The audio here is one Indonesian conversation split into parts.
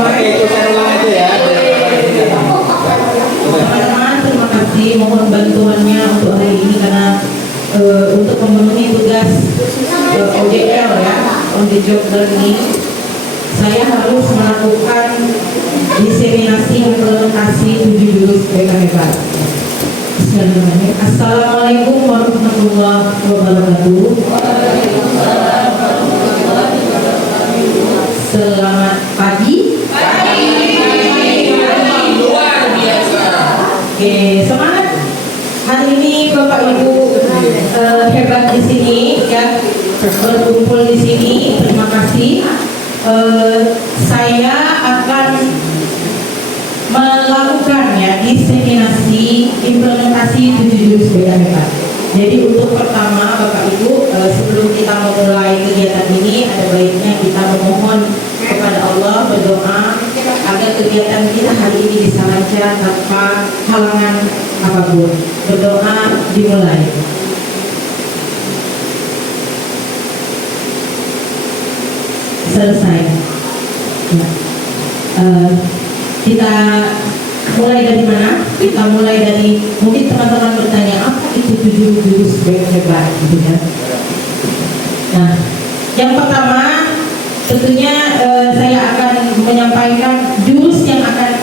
Oke, itu saya ulang aja ya. Teman-teman, terima kasih, mohon bantuannya untuk hari ini karena untuk memenuhi tugas OJL ya, on the job learning, saya harus melakukan diseminasi implementasi 7 jurus BK hebat. Bismillahirrahmanirrahim. Assalamualaikum warahmatullahi wabarakatuh. Selamat pagi. Luar biasa. Oke, semangat. Hari ini Bapak Ibu hebat di sini ya, berkumpul di sini. Terima kasih. Saya akan melakukan ya diseminasi implementasi 7 jurus BK hebat. Jadi untuk pertama Bapak Ibu, sebelum kita memulai kegiatan ini, ada baiknya kita memohon kepada Allah, berdoa agar kegiatan kita hari ini bisa lancar tanpa halangan apapun. Berdoa dimulai. Selesai. Ya. Kita mulai dari mana? Kita mulai dari, mungkin teman-teman bertanya apa itu 7 jurus BK hebat gitu ya. Nah, yang pertama tentunya saya akan menyampaikan jurus yang akan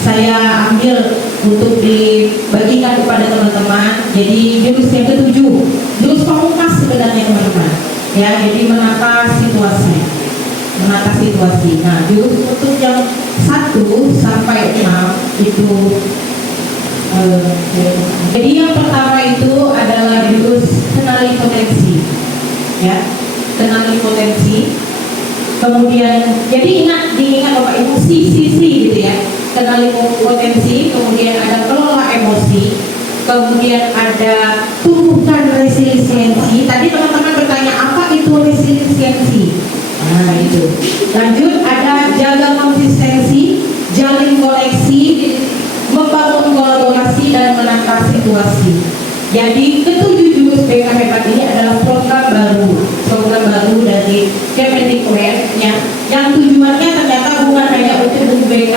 saya ambil untuk dibagikan kepada teman-teman. Jadi jurus yang ke-7, jurus pamungkas sebenarnya teman-teman. Ya, jadi menata situasi. Nah, jurus untuk yang 1 sampai 6 itu jadi yang pertama itu adalah jurus kenali potensi. Ya, kenali potensi. Kemudian jadi diingat Bapak Ibu sisi gitu ya. Kenali potensi, kemudian ada kelola emosi, kemudian ada tumbuhkan resiliensi. Tadi teman-teman bertanya apa itu resiliensi? Nah itu. Lanjut, ada jaga konsistensi, jalin koneksi, membangun kolaborasi dan menata situasi. Jadi ke-7 jurus BK hebat ini adalah program baru dari Kemendikbud ya, yang tujuannya ternyata bukan hanya untuk guru BK.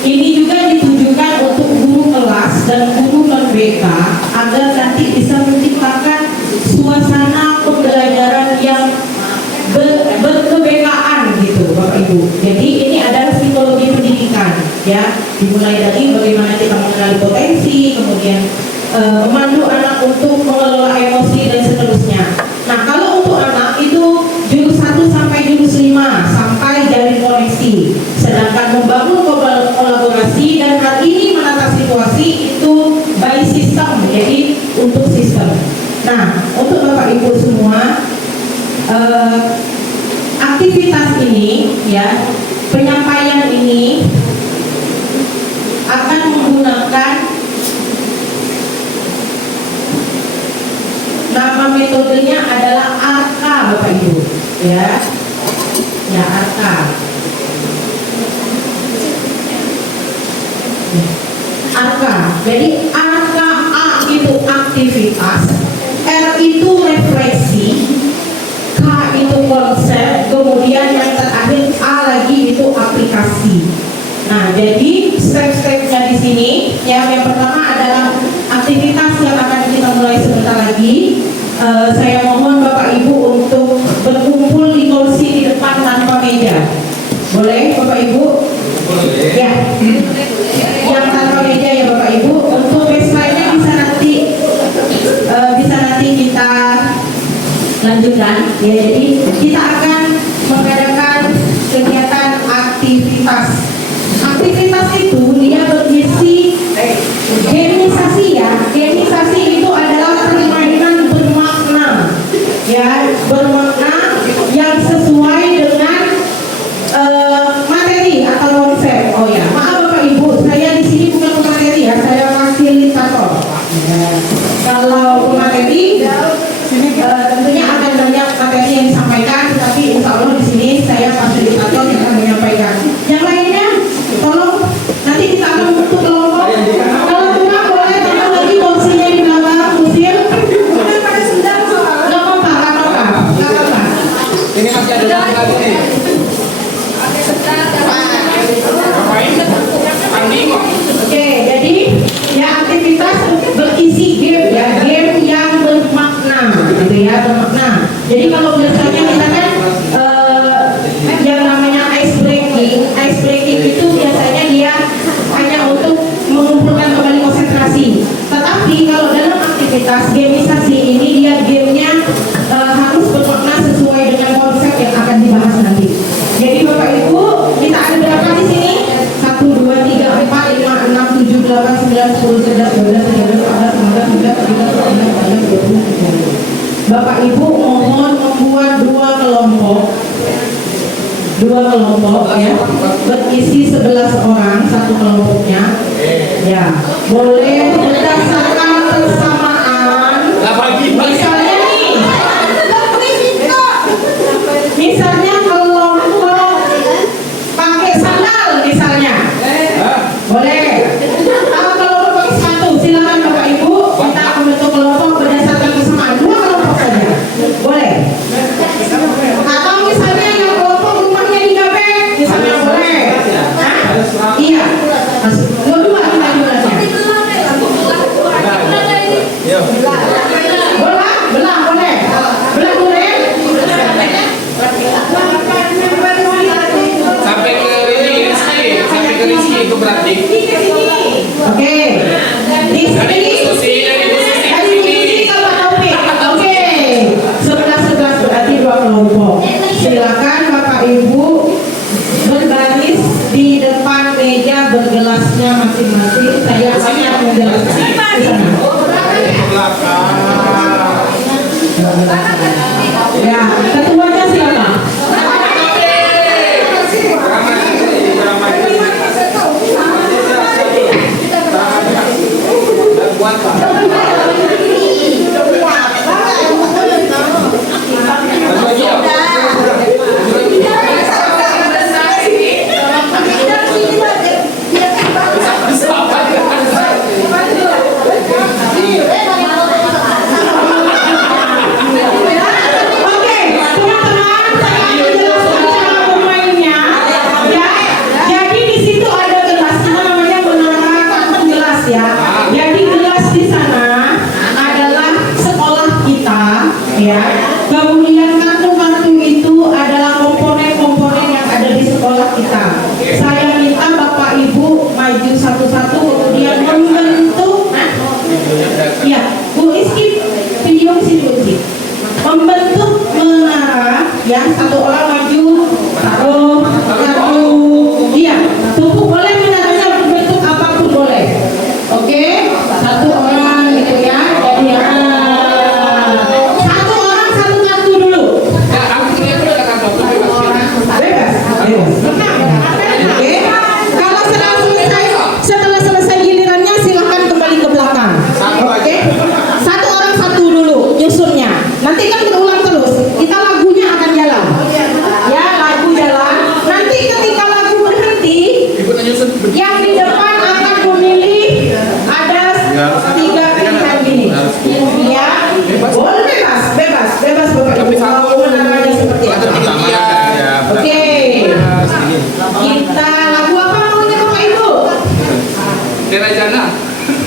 Ini juga ditujukan untuk guru kelas dan guru non BK agar nanti bisa menciptakan suasana pembelajaran yang berkebekaan gitu Bapak Ibu. Jadi ini adalah psikologi pendidikan ya, dimulai dari bagaimana kita mengenali potensi, kemudian memandu anak untuk mengelola emosi dan seterusnya. Nah, kalau untuk anak itu jurus 1 sampai jurus 5 sampai jalin koneksi. Sedangkan membangun kolaborasi dan hal ini menata situasi itu by system. Jadi untuk sistem. Nah, untuk Bapak Ibu semua, aktivitas ini ya, penyampaian ini akan menggunakan nama metodenya adalah ARKA Bapak Ibu ya. Ya, ARKA. ARKA. Jadi ARKA, A itu aktivitas, R itu refleksi, K itu konsep, kemudian yang terakhir A lagi itu aplikasi. Nah, jadi step-stepnya di sini yang pertama adalah aktivitas yang akan kita mulai sebentar lagi. Saya mohon Bapak Ibu untuk berkumpul di kursi di depan tanpa meja. Boleh Bapak Ibu? Boleh. Ya. Yang tanpa meja ya Bapak Ibu. Untuk baseline-nya bisa nanti kita lanjutkan. Ya, jadi kita akan mengadakan kegiatan aktivitas. Aktivitas itu dia berisi gamisasi ya. Gamisasi itu adalah permainan bermakna ya, bermakna yang sesuai dengan materi atau konsep. Oh ya, maaf Bapak Ibu, saya di sini bukan pemateri ya, saya fasilitator. Kalau pemateri tentunya akan banyak materi yang disampaikan, tapi kelompok ya, berisi 11 orang satu kelompoknya. Ya, boleh berdasarkan persamaan. Misalnya nih, misalnya kelompok pakai sandal misalnya, boleh. Kalau kelompok pakai sepatu, silakan Bapak Ibu kita membentuk kelompok berdasarkan persamaan, 2 kelompok saja, boleh. Atau misalnya yang kelompok rumahnya di Gabek, misalnya boleh. Hah? Iya, dua kita jualnya. Belah boleh. Belah boleh. Sampai ke ini sampai ke Rizky itu berarti. Oke. Di sini. Oke. 11 berarti 2 kelompok. Silakan Bapak Ibu berbaris di depan meja bergelasnya masing-masing. Saya akan menjelaskan di sana. Ya, ketuanya silakan. Ya, kemudian kartu-kartu itu adalah komponen-komponen yang ada di sekolah kita. Saya minta Bapak Ibu maju satu-satu kemudian membentuk. Ya, Bu Rizky, video sini Bu Rizky. Membentuk menara, ya, satu orang maju, taruh, iya, tumpuk boleh menaranya berbentuk apapun boleh. Oke, satu orang gitu ya, jadi Oke. Kalau setelah selesai gilirannya silahkan kembali ke belakang. Oke. Satu orang satu dulu nyusunnya. Nanti kan berulang terus. Kita lagunya akan jalan. Ya, lagu jalan. Nanti ketika lagu berhenti, yang di depan akan memilih ada 3 pilihan gini. Ya, boleh bebas Bapak Ibu. Mau menaranya seperti apa? Oke. Kita lagu apa maunya Bapak Ibu? Derajana.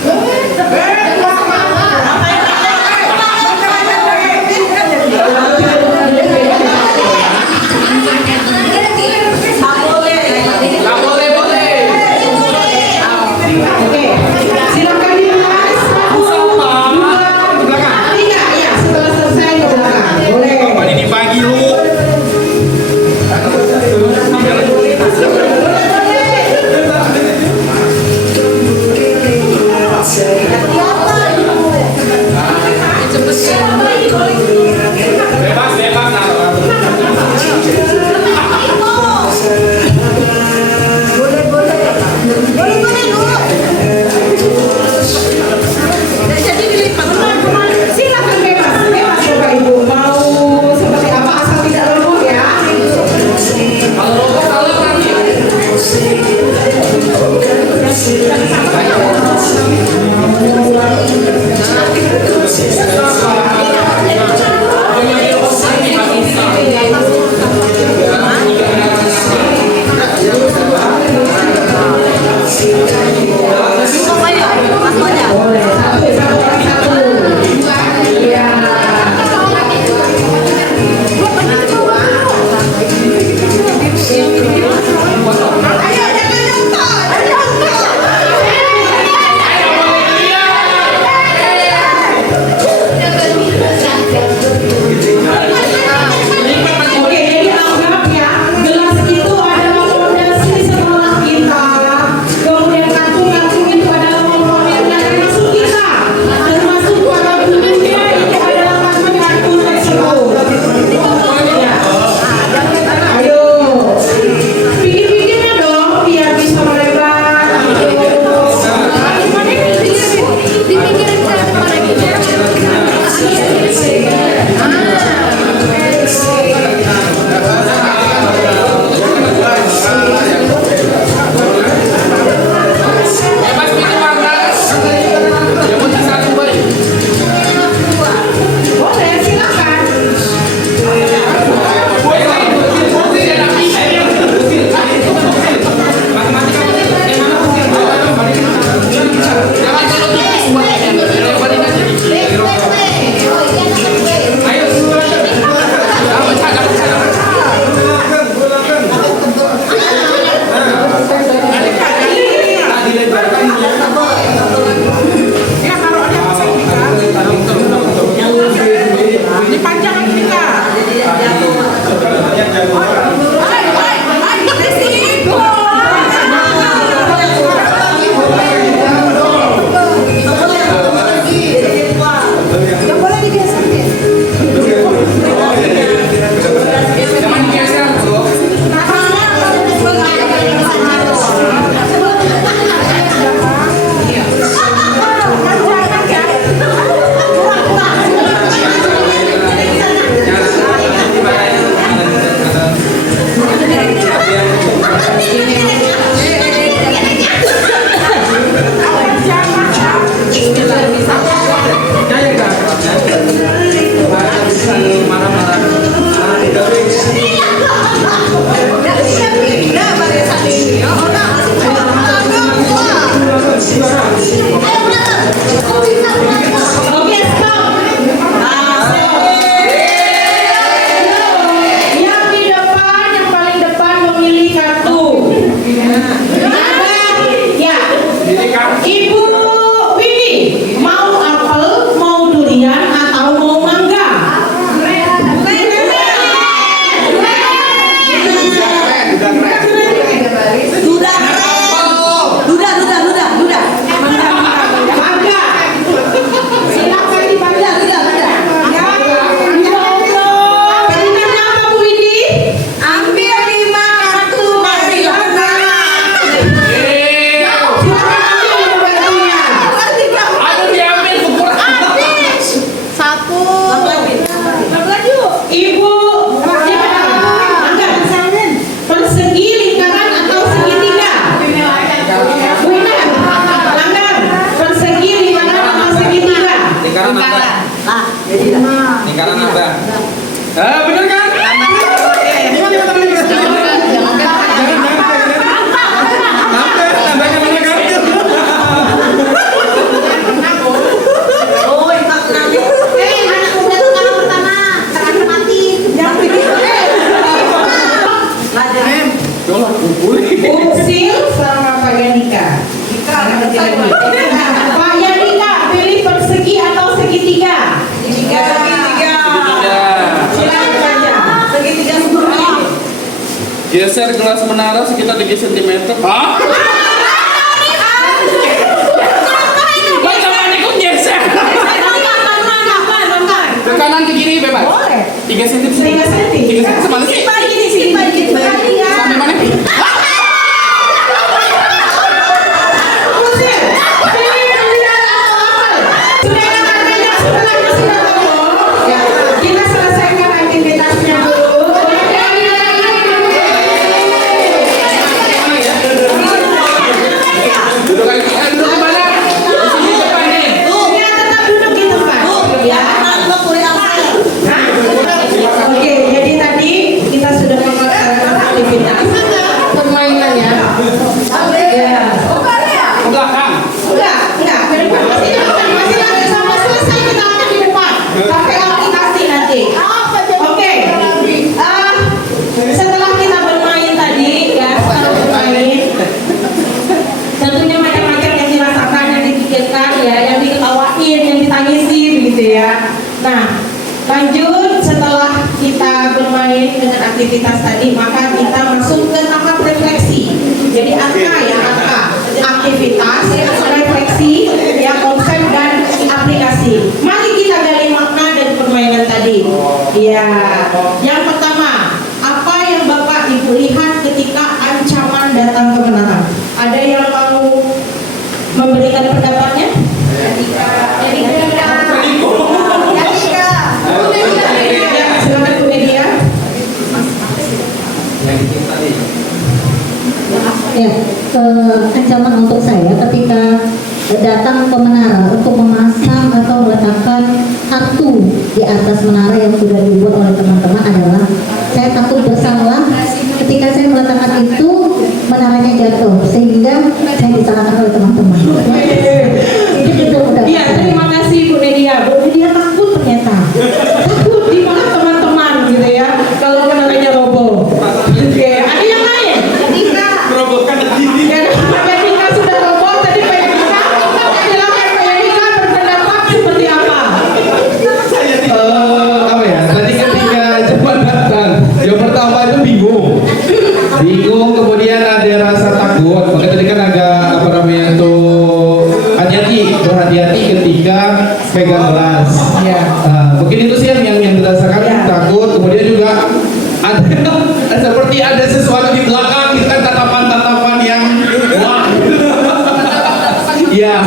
Oke, silakan dibahas. 1, 2, 3. Ya, setelah selesai ke belakang. Boleh. Ini dibagi lu. Silakan bebas Bapak Ibu. Mau seperti apa asal tidak lembut ya. Boleh, satu orang satu. Iya. Ayo jangan nyontok. Usil sama Pak Yanika. Pak Yanika, pilih persegi atau segitiga? Segitiga. Silakan saja. Segitiga sempurna. Geser gelas menara sekitar 3 cm. Hah? Kok sama ikut geser? Ke kanan ke kiri bebas. Boleh. 3 cm. 3 cm. 3 cm semana sih? Sampai mana? Usil, pilih pemilihan atau apel? Sudah katanya sebelah sudah ngomong. Ya, kita selesaikan aktivitasnya dulu. Duduk kemana? Di sini depan nih. Ya, tetap duduk di tempat. Ya. Hah? Oke, jadi tadi kita sudah melaksanakan aktivitas permainannya. Ya. Ke belakang. Enggak, ke depan. Masih lagi sampai selesai kita akan di depan. Sampai aplikasi nanti. Oke. Setelah kita bermain tadi, ya, setelah bermain, tentunya macam-macam yang dirasakan, yang dipikirkan, ya, yang diketawain, yang ditangisin, gitu ya. Nah, lanjut setelah kita bermain dengan aktivitas tadi, maka kita masuk ke tahap refleksi. Jadi angka ya, angka aktivitas, refleksi, ya, konsep dan aplikasi. Mari kita gali makna dan permainan tadi. Ya, yang pertama, apa yang Bapak Ibu lihat ketika ancaman datang kebenaran? Ada yang mau memberikan pendapatnya? Ya, silakan Bu Media. Ya, ancaman untuk saya ketika datang ke menara untuk memasang atau meletakkan kartu di atas menara yang sudah dibuat oleh teman-teman adalah saya takut bersalah ketika saya meletakkan itu menaranya jatuh sehingga saya disalahkan oleh teman-teman. Itu udah. Iya, terima kasih Bu Media. Bu Media takut ternyata. Takut di mana teman-teman gitu ya. Kalau menaranya roboh. Oke, ada yang lain? Merobohkan diri. Ya, Pak Yanika sudah roboh tadi Pak Yanika. Silakan Pak Yanika berpendapat seperti apa? Apa ya? Tadi ketika cepat datang, yang pertama itu bingung, kemudian ada rasa takut. Maka tadi kan agak apa namanya itu berhati-hati ketika pegang gelas. Ya. Mungkin itu sih yang dirasakan Ya. takut. Kemudian juga ada seperti ada sesuatu di belakang kita tatapan yang wah. Ya,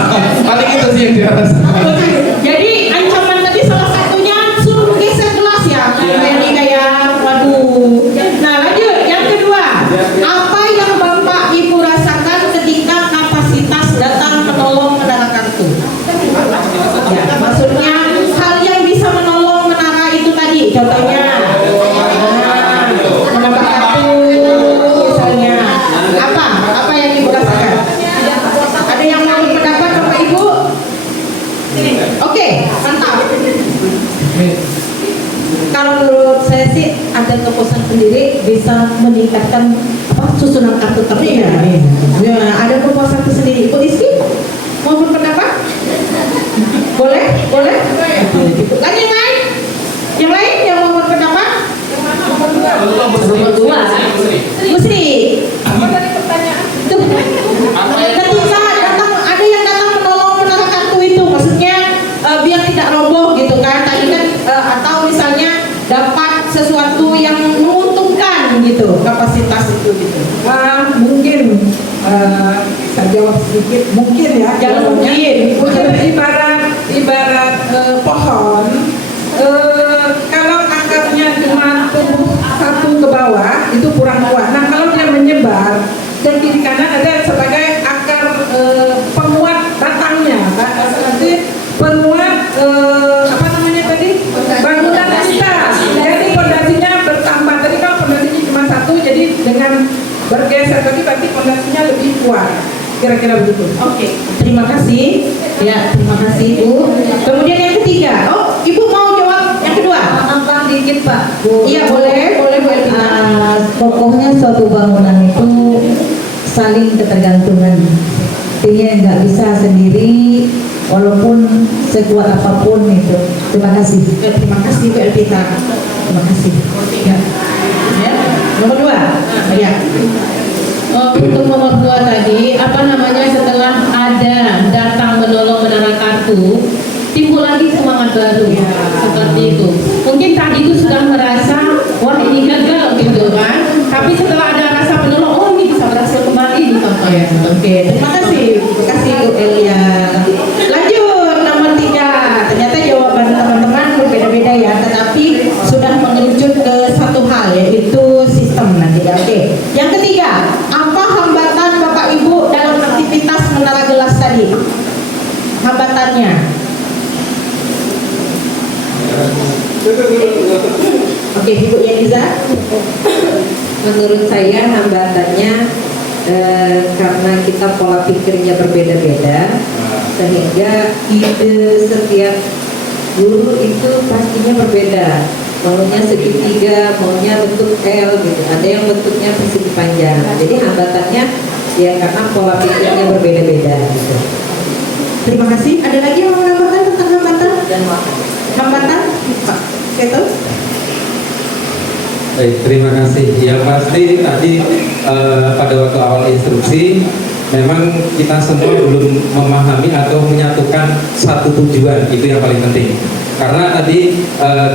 paling itu sih yang dirasakan. Jadi ancaman tadi salah satunya suruh geser gelas ya. Ini kayak waduh. Nah, lanjut yang kedua. Apa yang Bapak Ibu rasakan ketika kapasitas datang menolong menara kartu? Ya, maksudnya hal yang bisa menolong menara itu tadi. Contohnya menambah kartu misalnya. Apa yang Ibu rasakan? Ada yang mau berpendapat Bapak Ibu? Oke, mantap. Kalau menurut saya sih ada kepuasan sendiri bisa meningkatkan susunan kartu tertentu. Ya, ada kepuasan tersendiri. Ibu Rizky mau berpendapat? Boleh? Lagi yang lain? Yang lain yang mau berpendapat? Nomor 2. Bu Sri. Tuh. Ketika ada yang datang menolong menara kartu itu, maksudnya biar tidak roboh gitu kan? Tadi kan atau misalnya dapat sesuatu yang menguntungkan gitu, kapasitas itu gitu. Mungkin saya jawab sedikit mungkin ya. Jangan mungkin. Ibarat pohon, kalau akarnya cuma tumbuh satu ke bawah itu kurang kuat. Nah, kalau dia menyebar dan kiri kanan ada sebagai akar penguat batangnya, nanti penguat apa namanya tadi, bangunan kita. Jadi fondasinya bertambah. Tadi kalau fondasinya cuma satu, jadi dengan bergeser tadi berarti fondasinya lebih kuat. Kira-kira begitu. Oke, terima kasih. Ya, terima kasih Bu. Kemudian yang ketiga, Ibu mau jawab yang kedua? Tambah dikit Pak. Iya boleh Bu Elvina. Pokoknya suatu bangunan itu saling ketergantungan. Artinya nggak bisa sendiri walaupun sekuat apapun itu. Terima kasih. Terima kasih Bu Elvita. Terima kasih. Ya. Ya. Nomor 2. Ya. Untuk nomor 2 tadi, setelah ada datang menolong menara kartu, timbul lagi semangat baru, seperti itu. Mungkin tadi itu sudah merasa, wah ini gagal gitu kan, tapi setelah ada rasa penolong, oh ini bisa berhasil kembali di contohnya. Oke, terima kasih. Terima kasih Bu Elia. Lanjut nomor 3. Ternyata jawaban teman-teman berbeda-beda ya, tetapi sudah mengerucut ke satu hal, yaitu sistem nanti. Oke. Yang ketiga, apa hambatan Bapak Ibu dalam aktivitas menara gelas tadi? Hambatannya. Oke, Ibu Yeliza. Menurut saya hambatannya karena kita pola pikirnya berbeda-beda, sehingga ide setiap guru itu pastinya berbeda. Maunya segitiga, maunya bentuk L gitu. Ada yang bentuknya persegi panjang. Jadi hambatannya ya karena pola pikirnya berbeda-beda gitu. Terima kasih. Ada lagi yang mau menambahkan tentang hambatan? Hambatan? Pak Seto? Baik, terima kasih. Yang pasti tadi pada waktu awal instruksi memang kita semua belum memahami atau menyatukan satu tujuan, itu yang paling penting. Karena tadi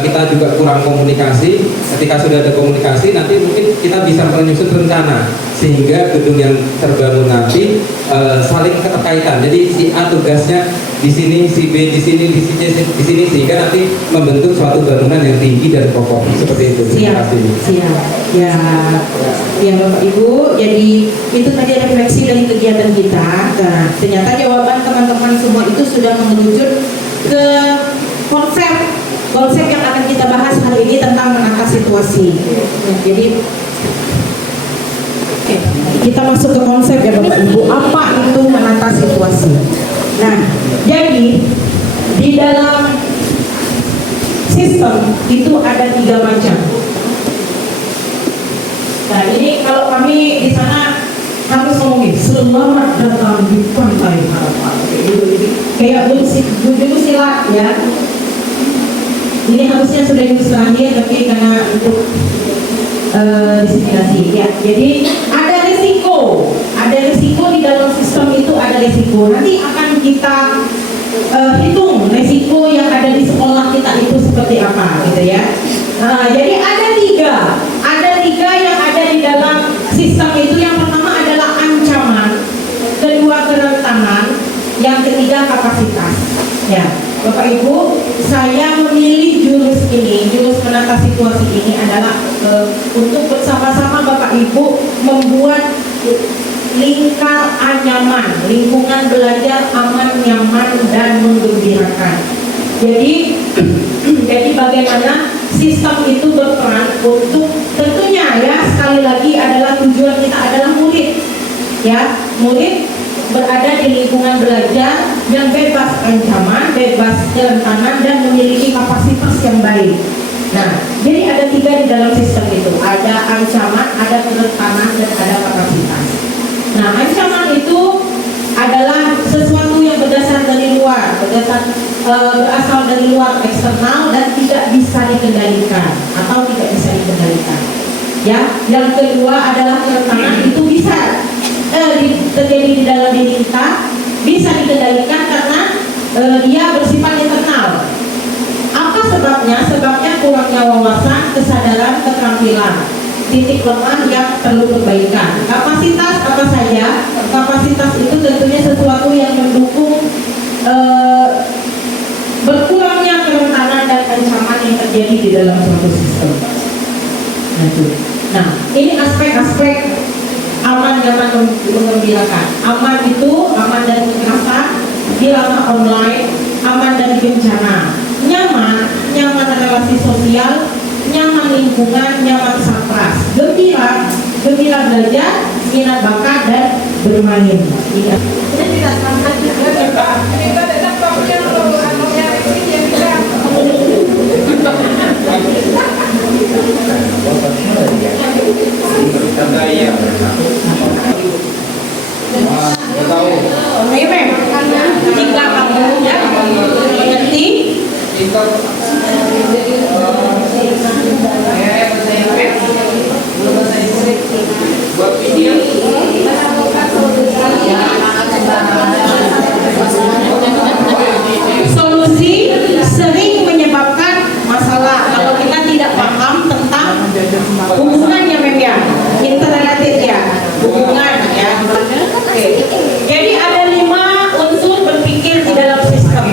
kita juga kurang komunikasi. Ketika sudah ada komunikasi, nanti mungkin kita bisa menyusun rencana sehingga gedung yang terbangun nanti saling keterkaitan. Jadi si A tugasnya di sini, si B di sini, di sini, sehingga nanti membentuk suatu bangunan yang tinggi dan kokoh seperti itu. Terima kasih. Siap. Ya, ya Bapak Ibu. Jadi itu tadi refleksi dari kegiatan kita. Nah, ternyata jawaban teman-teman semua itu sudah mengerucut ke konsep yang akan kita bahas hari ini tentang menata situasi. Jadi oke, kita masuk ke konsep ya Bapak Ibu. Apa itu menata situasi? Nah, jadi di dalam sistem itu ada 3 macam. Nah, ini kalau kami di sana harus ngomongin selamat datang di Pantai Harapan. Kayak dulu silat ya. Ini harusnya sudah ilustrasi tapi karena untuk disimulasi ya. Jadi ada resiko di dalam sistem itu ada resiko. Nanti akan kita hitung resiko yang ada di sekolah kita itu seperti apa gitu ya. Jadi ada tiga yang ada di dalam sistem itu. Yang pertama adalah ancaman, kedua kerentanan, yang ketiga kapasitas. Ya, Bapak Ibu, saya memilih jurus menata situasi ini adalah untuk bersama-sama Bapak Ibu membuat lingkar anyaman, lingkungan belajar aman, nyaman, dan menggembirakan. Jadi bagaimana sistem itu berperan untuk tentunya ya sekali lagi adalah tujuan kita adalah murid, ya murid berada di lingkungan belajar yang bebas ancaman, bebas kerentanan, dan memiliki kapasitas yang baik. Nah, jadi ada 3 di dalam sistem itu. Ada ancaman, ada kerentanan, dan ada kapasitas. Nah, ancaman itu adalah sesuatu yang berasal dari luar, berasal dari luar eksternal dan tidak bisa dikendalikan atau tidak bisa dikendalikan. Ya, yang kedua adalah kerentanan, itu bisa terjadi di dalam diri kita, bisa dikendalikan karena dia bersifat internal. Apa sebabnya? Sebabnya kurangnya wawasan, kesadaran, keterampilan, titik lemah yang perlu perbaikan. Kapasitas apa saja? Kapasitas itu tentunya sesuatu yang mendukung berkurangnya kerentanan dan ancaman yang terjadi di dalam suatu sistem. Nah, ini aspek-aspek aman, nyaman, menggembirakan. Aman itu aman dari kekerasan, di ranah online, aman dari bencana. Nyaman relasi sosial, nyaman lingkungan, nyaman sapras. Gembira belajar, minat bakat, dan bermain. Ini tidak sama juga. Ya, mengerti? Buat video. Solusi sering menyebabkan masalah kalau kita tidak paham tentang hubungannya memang interrelated ya, hubungan ya. Oke. Jadi ada 5 unsur berpikir di dalam sistem.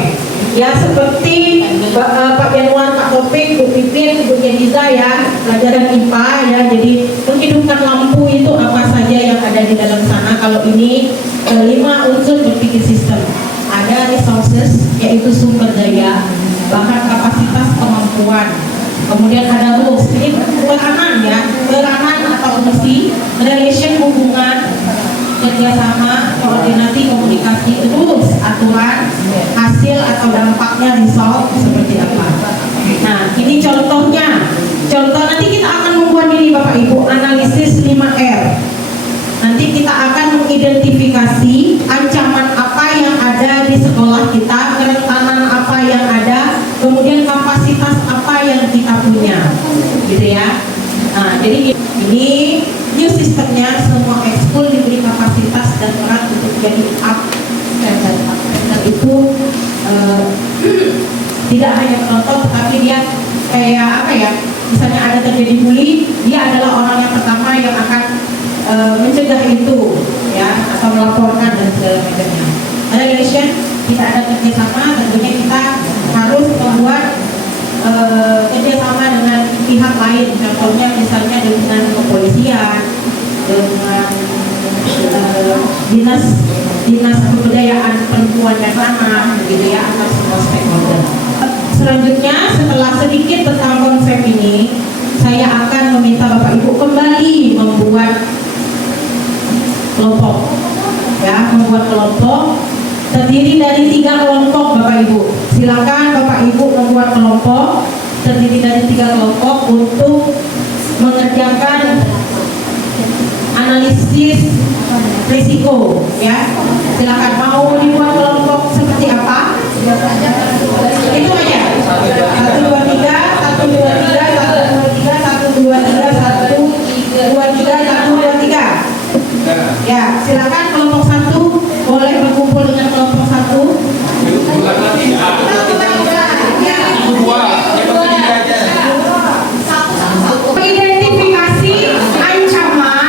Ya seperti Pak Januar, Pak Topik, Bu Pipin, Bu Yediza ya, pelajaran IPA ya. Jadi menghidupkan lampu itu apa saja yang ada di dalam sana. Kalau ini 5 unsur berpikir sistem. Ada resources yaitu sumber daya, bahkan kapasitas kemampuan. Kemudian ada rules, ini peranan ya, peranan atau fungsi, relation hubungan, kerjasama, koordinasi, komunikasi, rules aturan, hasil atau dampaknya result seperti apa. Nah ini contohnya, contoh nanti kita akan membuat ini Bapak Ibu, analisis 5R. Nanti kita akan mengidentifikasi ancaman apa yang ada di sekolah kita, kerentanan apa yang ada, kemudian kapasitas apa yang kita punya, gitu ya. Nah, jadi ini new sistemnya, semua ekskul diberi kapasitas dan peran untuk jadi up standard. Up standard itu tidak hanya penonton, tetapi dia kayak apa ya? Misalnya ada terjadi bully, dia adalah orang yang pertama yang akan mencegah itu ya, atau melaporkan dan segala macamnya. Ada relation, kita ada kerjasama, tentunya kita harus membuat kerjasama dengan pihak lain, contohnya misalnya dengan kepolisian, dengan dinas kebudayaan perempuan dan anak, gitu ya, atau semua stakeholder. Selanjutnya, setelah sedikit tentang konsep ini, saya akan meminta Bapak Ibu kembali membuat kelompok, ya, membuat kelompok terdiri dari 3 kelompok Bapak Ibu. Silakan Bapak Ibu membuat kelompok terdiri dari 3 kelompok untuk mengerjakan analisis risiko, ya. Silakan, mau dibuat kelompok seperti apa? Itu aja. 1 2 3, 1 2 3, 1 2 3, 1 2 3, 1 2 3, 1 2 3. Ya, silakan kelompok 1 boleh berkumpul dengan kelompok 1. Identifikasi ancaman,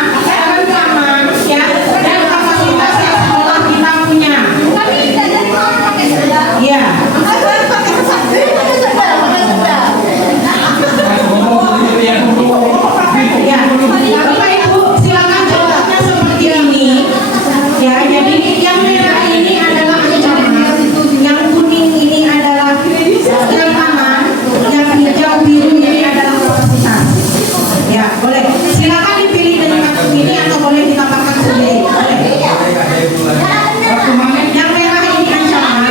ya, dan kapasitas yang sekolah kita punya. Ya. Ya, Bapak Ibu silakan contohnya seperti ini. Ya, jadi yang merah ini adalah ancaman, yang kuning ini adalah kerentanan, yang hijau biru ini adalah kapasitas. Ya, boleh. Silakan dipilih dengan kartu ini atau boleh ditambahkan sendiri. Boleh. Yang merah ini ancaman.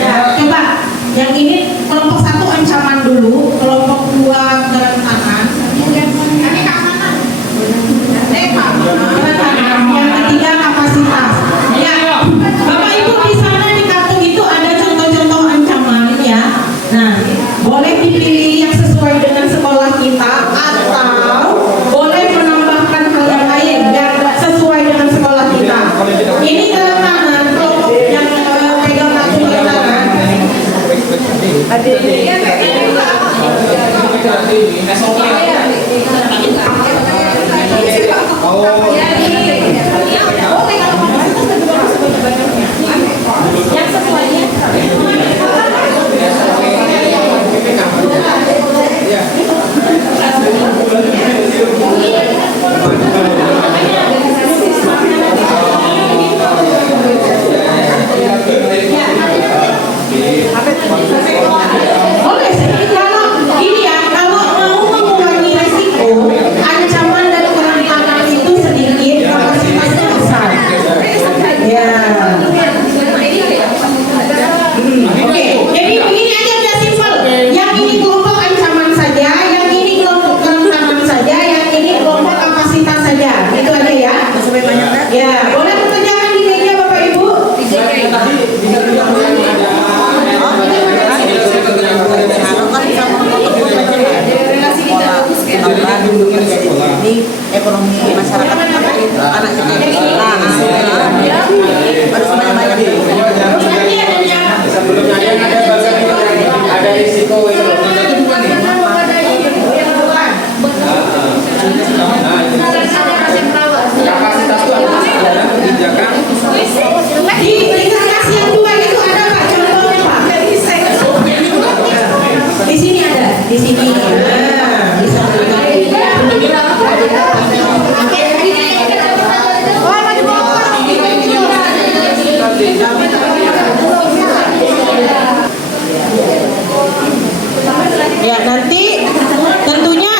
Ya, coba yang ini kelompok 1 ancaman dulu, kelompok 2 kerentanan, kerentanan, yang ketiga kapasitas. Ya, Bapak Ibu di sana di kartu itu ada contoh-contoh ancaman ya. Nah, boleh dipilih yang sesuai dengan sekolah kita atau boleh menambahkan hal yang lain yang sesuai dengan sekolah kita. Ini kerentanan, kelompok yang pegang kartu kerentanan. Yang sesuainya. Boleh, kalau ini ya, kalau mau mengurangi resiko, ancaman dan kerentanan itu sedikit, kapasitasnya besar. Ya. ekonomi masyarakat anak kita itu sekolah, harus banyak-banyak. Sebelumnya yang ada bagian itu ada risiko itu. Kapasitas itu harus ada kebijakan. Di aplikasi yang dua itu ada Pak contohnya Pak? Di sini ada, di sini. Bisa Ya, nanti tentunya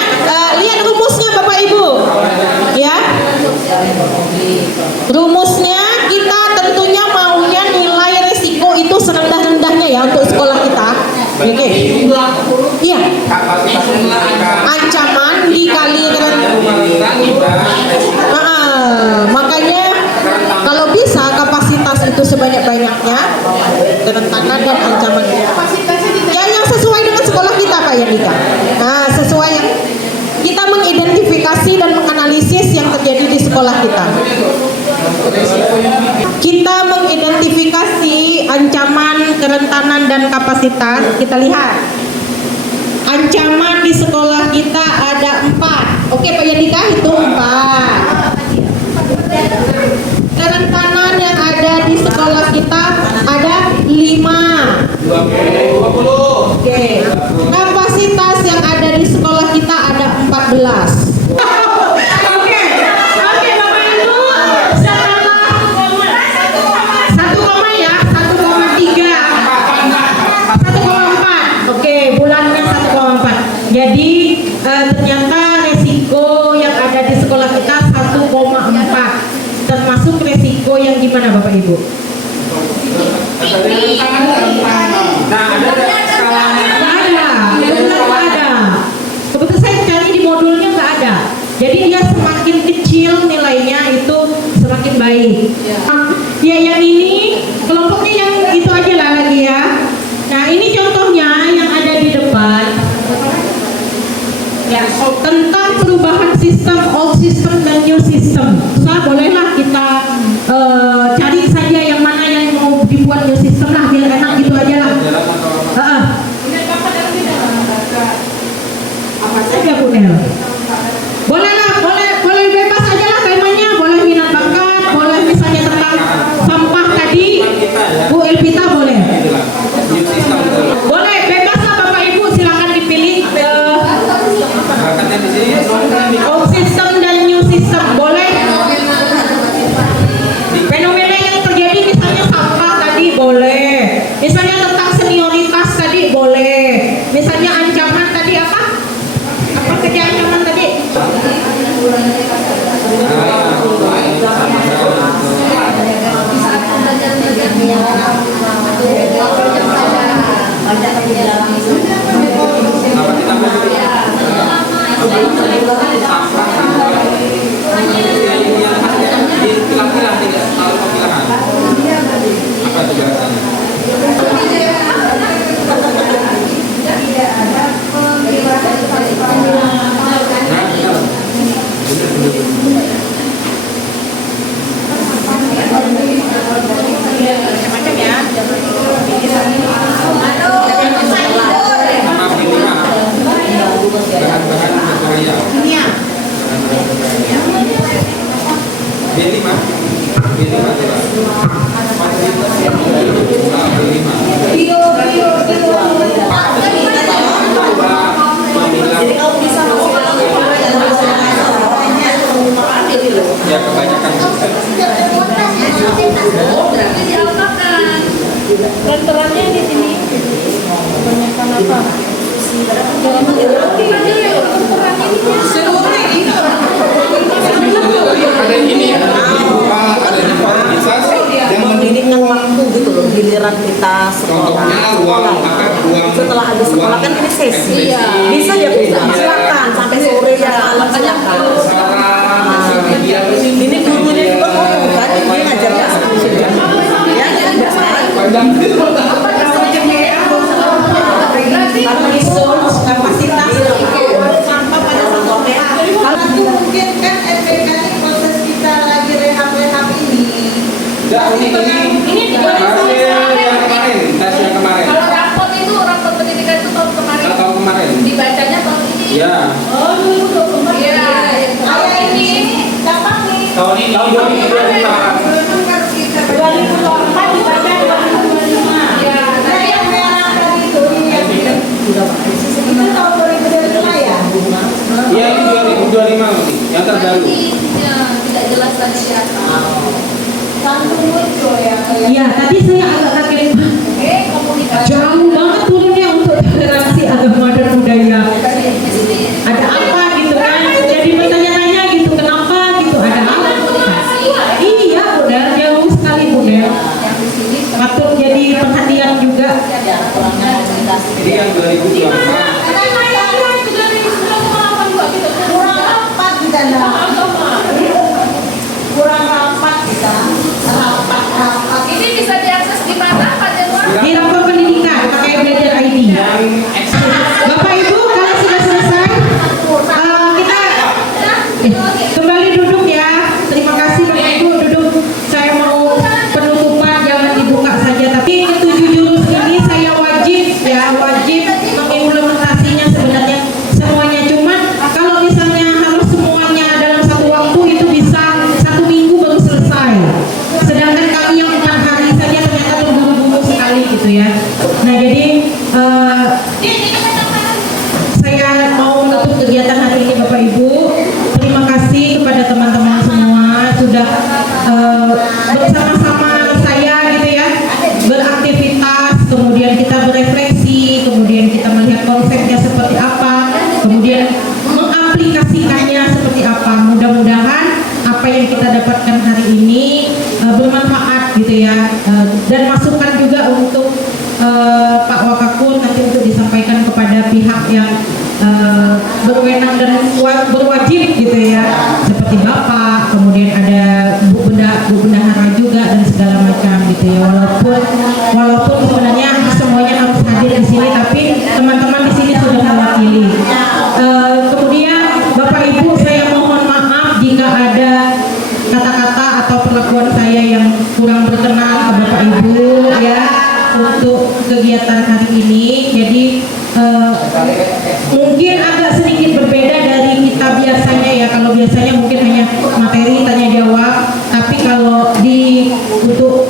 lihat rumusnya Bapak Ibu. Ya. Rumusnya kita tentunya maunya nilai risiko itu serendah-rendahnya ya untuk sekolah kita. Oke. Iya. Ancaman dikali makanya kalau bisa kapasitas itu sebanyak-banyaknya, kerentanan dan ancaman. Ya, yang sesuai dengan sekolah kita Pak Yandika. Nah, sesuai yang kita mengidentifikasi dan menganalisis yang terjadi di sekolah kita. Kita mengidentifikasi ancaman, kerentanan dan kapasitas. Kita lihat. Ancaman di sekolah kita ada 4. Oke Pak Yandika, itu 4. Kerentanan yang ada di sekolah kita ada 5. 20. Oke. Kapasitas yang ada di sekolah kita ada 14. Oke, Bapak Ibu, setelah 1, ya, 1,3, 1,4. Oke, bulannya 1,4. Jadi ternyata resiko yang ada di sekolah kita 1,4. Termasuk resiko yang gimana Bapak Ibu? Nah, ada skalanya. Nggak ada. Kebetulan saya cari di modulnya nggak ada. Jadi dia semakin kecil nilainya itu semakin baik. Ya, yang ini kelompoknya yang itu aja lah lagi ya. Nah, ini contohnya yang ada di depan. Ya, tentang perubahan sistem, old system dan new system. Bolehlah kita cari saja yang mana yang mau dibuat new system lah, biar enak gitu aja lah. Apa saja Bu Nel? Boleh lah, boleh bebas aja lah temanya. Boleh minat bakat, boleh misalnya tentang sampah tadi, Bu Elvita boleh. Boleh bebas lah Bapak Ibu, silakan dipilih. Old system dan new system boleh. Fenomena yang terjadi misalnya sampah tadi boleh. Misalnya tentang senioritas tadi boleh. Misalnya ancaman tadi apa? Apa saja ancaman tadi? Ya kebanyakan. Restorannya di sini. Kebanyakan apa? Ada ini, ada universitas yang Mendirikan waktu gitu loh, giliran kita contohnya sekolah. Setelah habis sekolah kan ini sesi. Bisa ya Bu, silakan sampai sore ya malam silakan. Ini gurunya juga ngomong kan, dia ngajarnya 10 jam. Ya, tidak salah. Kapasitas sampah pada satu kalau mungkin kan Ya. Oh, 2024. Iya. Kayak ini dapat nih. Tahun ini 2025. 2024 dibaca 2025. Ya, Nah, yang merah tadi itu yang itu tahun 2025 ya? Iya, ini 2025 yang terbaru. ya, tidak jelas lagi siapa. Langsung muncul ya kayak Iya, tadi saya agak kaget. Komunikasi. Jauh banget turunnya untuk toleransi agama dan budaya. Ada apa gitu kan? Jadi bertanya-tanya gitu, kenapa gitu? Ada apa? Iya, Bunda, jauh sekali Bunda. Patut jadi perhatian juga. Jadi yang 2024. kurang rapat di sana. Kurang rapat kita. Rapat. Ini bisa diakses di mana Pak Januar? Di Rapor Pendidikan pakai Belajar ID. Bapak Ibu, kalau sudah selesai, kita kembali duduk ya. Terima kasih Bapak Ibu duduk. Saya mau penutupan, jangan dibuka saja. Tapi 7 jurus ini saya wajib mengimplementasinya sebenarnya semuanya. Cuman kalau misalnya harus semuanya dalam satu waktu itu bisa 1 minggu baru selesai. Sedangkan kami yang 4 hari saja ternyata terburu-buru sekali gitu ya. Nah jadi saya mau menutup kegiatan hari ini Bapak Ibu. Terima kasih kepada teman-teman semua sudah bersama-sama saya gitu ya beraktivitas, kemudian kita berefleksi, kemudian kita melihat konsepnya seperti apa, kemudian mengaplikasikannya seperti apa. Mudah-mudahan apa yang kita dapatkan hari ini bermanfaat gitu ya, dan masukan juga untuk Pak Wakakun nanti untuk disampaikan kepada pihak yang berwenang dan berwajib gitu ya, seperti Bapak, kemudian ada Bu Bendahara juga dan segala macam gitu ya. Walaupun sebenarnya semuanya harus hadir di sini, tapi teman-teman di sini sudah mewakili. Kemudian Bapak Ibu, saya mohon maaf jika ada kata-kata atau perlakuan saya yang kurang berkenan ke Bapak Ibu ya untuk kegiatan hari ini. Jadi mungkin agak sedikit berbeda dari kita biasanya ya. Kalau biasanya mungkin hanya materi tanya jawab, tapi kalau untuk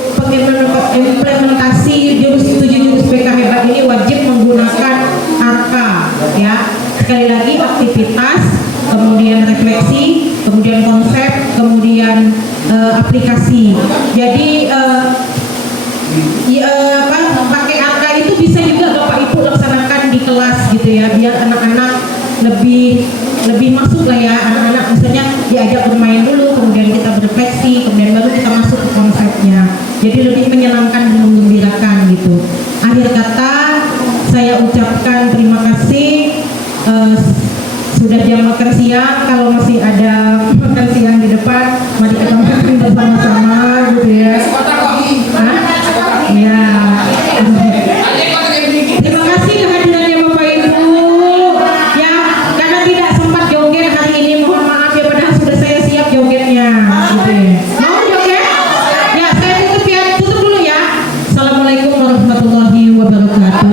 implementasi jurus 7 jurus BK Hebat ini wajib menggunakan ARKA ya. Sekali lagi, aktivitas, kemudian refleksi, kemudian konsep, kemudian aplikasi. Jadi pakai ARKA itu bisa juga Bapak Ibu laksanakan di kelas gitu ya, biar anak-anak lebih masuk lah ya. Anak-anak misalnya diajak bermain dulu, kemudian kita berefleksi, kemudian baru kita masuk ke konsepnya. Jadi lebih menyenangkan dan menggembirakan gitu. Akhir kata saya ucapkan terima kasih. Sudah jam makan siang, kalau masih ada makan siang di depan, mari kita makan bersama-sama gitu ya. Hah? Ya. Terima kasih kehadirannya Bapak Ibu. Ya, karena tidak sempat joget hari ini, mohon maaf ya, padahal sudah saya siap jogetnya. Gitu ya. Mau joget? Ya, saya tutup dulu ya. Assalamualaikum warahmatullahi wabarakatuh.